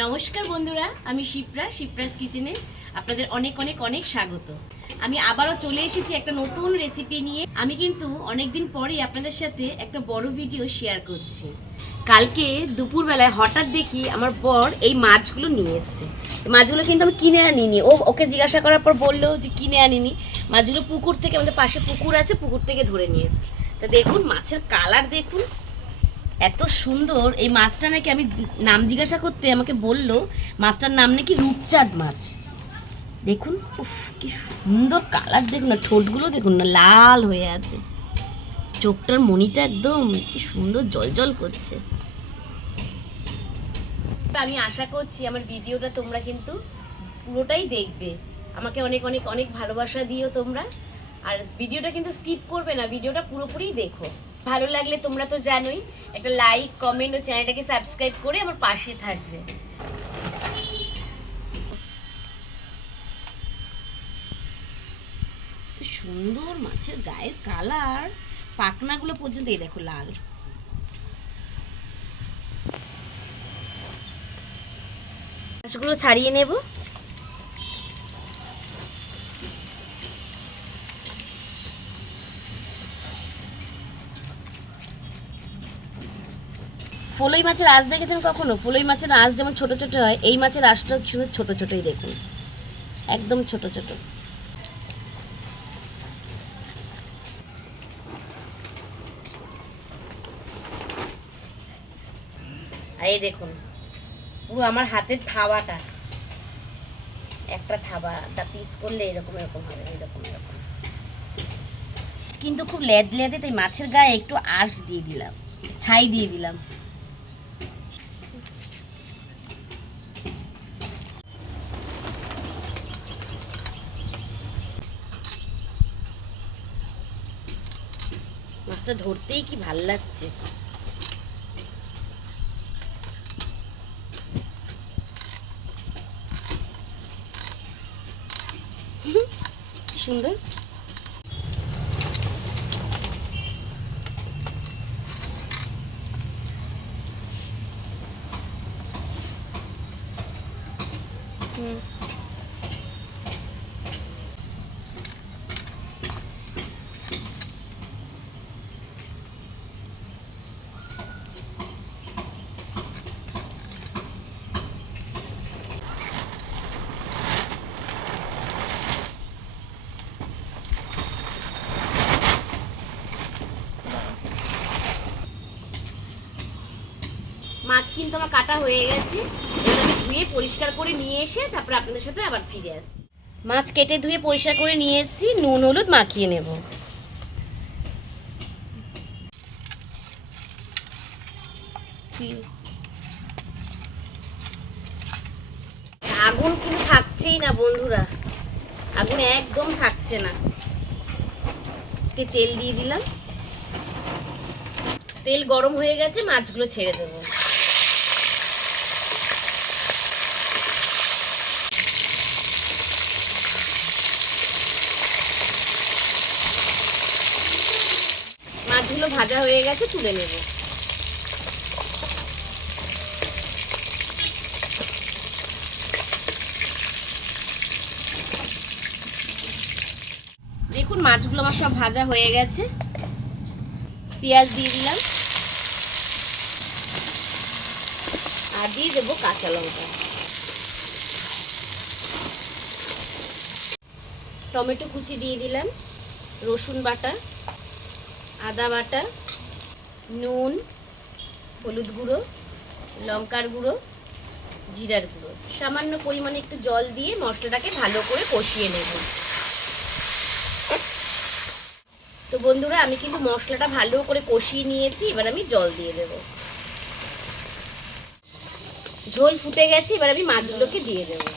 নমস্কার বন্ধুরা, আমি শিপ্রা, শিপ্রাস কিচেনে আপনাদের অনেক অনেক অনেক স্বাগত। আমি আবারও চলে এসেছি একটা নতুন রেসিপি নিয়ে। আমি কিন্তু অনেকদিন পরেই আপনাদের সাথে একটা বড় ভিডিও শেয়ার করছি। কালকে দুপুরবেলায় হঠাৎ দেখি আমার বর এই মাছগুলো নিয়ে এসছে। মাছগুলো কিন্তু আমি কিনে আনিনি। ও, ওকে জিজ্ঞাসা করার পর বলল যে কিনে আনিনি। মাছগুলো পুকুর থেকে আমাদের পাশে পুকুর আছে, পুকুর থেকে ধরে নিয়ে এসছে। তা দেখুন, মাছের কালার দেখুন। এত সুন্দর, এই মাছটা নাকি আমি নাম জিজ্ঞাসা করতে আমাকে বলল, মাছটার নাম নাকি রূপচাঁদ মাছ। দেখুন, উফ, কি সুন্দর কালার দেখুন না, ঠোঁটগুলো দেখুন না, লাল হয়ে আছে। চোখটার মনিটা একদম, কি সুন্দর জল জল করছে। আমি আশা করছি আমার ভিডিওটা তোমরা কিন্তু পুরোটাই দেখবে। আমাকে অনেক অনেক অনেক ভালোবাসা দিও তোমরা। আর ভিডিওটা কিন্তু স্কিপ করবে না, ভিডিওটা পুরোপুরি দেখো। ভালো লাগলে তোমরা তো জানোই একটা লাইক কমেন্ট ও চ্যানেলটাকে সাবস্ক্রাইব করে আমার পাশে থাকবে। সুন্দর মাছের গায়ের কালার পাখনাগুলো পর্যন্ত এই দেখো লাল। মাছগুলো ছাড়িয়ে নেব। ফলই মাছের আঁশ দেখেছেন কখনো? ফলই মাছের আঁশ যেমন ছোট ছোট হয়, এই মাছের আঁশটা শুধু ছোট ছোটই দেখুন। একদম ছোট ছোট। এই দেখুন, পুরো আমার হাতের থাবাটা একটা থাবাটা পিস করলে এরকম এরকম হবে, এরকম এরকম। কিন্তু খুব লেদ লেদে তাই মাছের গায়ে একটু আঁশ দিয়ে দিলাম, ছাই দিয়ে দিলাম। মাছটা ধরতেই কি ভালো লাগছে? সুন্দর। হুম। মাছ কিন্তু আমার কাটা হয়ে গেছে। আমি ধুয়ে পরিষ্কার করে নিয়ে এসে তারপর আপনাদের সাথে আবার ফিরে আসি মাছ কেটে ধুয়ে পরিষ্কার করে নিয়ে এসেছি, নুন, হলুদ মাখিয়ে নেব। আগুন কিন্তু থাকছেই না বন্ধুরা। আগুন একদম থাকছে না। তেল দিয়ে দিলাম। তেল গরম হয়ে গেছে, মাছগুলো ছেড়ে দেবো। মাছগুলো ভাজা হয়ে গেছে, তুলে নেব। দেখুন, মাছগুলো আমার সব ভাজা হয়ে গেছে। পেঁয়াজ দিয়ে দিলাম। আর দিয়ে দেবো কাঁচা লঙ্কা। টমেটো কুচি দিয়ে দিলাম, রসুন বাটা। আদা বাটা, নুন, হলুদ গুঁড়ো, লঙ্কার গুঁড়ো, জিরার গুঁড়ো। সামান্য পরিমাণে একটু জল দিয়ে মশলাটাকে ভালো করে কষিয়ে নেব। তো বন্ধুরা, আমি কিন্তু মশলাটা ভালো করে কষিয়ে নিয়েছি, এবার আমি জল দিয়ে দেব। ঝোল ফুটে গেছে, এবার আমি মাছগুলোকে দিয়ে দেবো।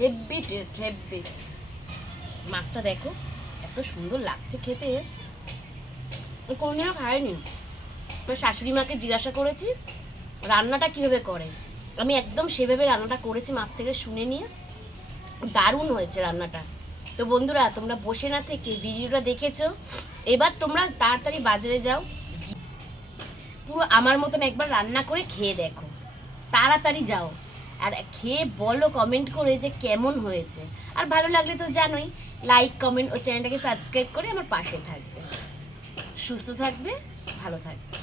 Heavy taste heavy. মাছটা দেখো, এত সুন্দর লাগছে খেতে। কোনোদিনও খায়নি আমার শাশুড়ি মাকে জিজ্ঞাসা করেছি, রান্নাটা কীভাবে করে? আমি একদম সেভাবে রান্নাটা করেছি মাপ থেকে শুনে নিয়ে। দারুণ হয়েছে রান্নাটা। তো বন্ধুরা, তোমরা বসে না থেকে ভিডিওটা দেখেছ। এবার তোমরা তাড়াতাড়ি বাজারে যাও। পুরো আমার মতন একবার রান্না করে খেয়ে দেখো। তাড়াতাড়ি যাও। আর খেয়ে বলো কমেন্ট করে যে কেমন হয়েছে। আর ভালো লাগলে তো জানোই লাইক কমেন্ট ও চ্যানেলটাকে সাবস্ক্রাইব করে আমার পাশে থাকবে। সুস্থ থাকবে, ভালো থাকবে।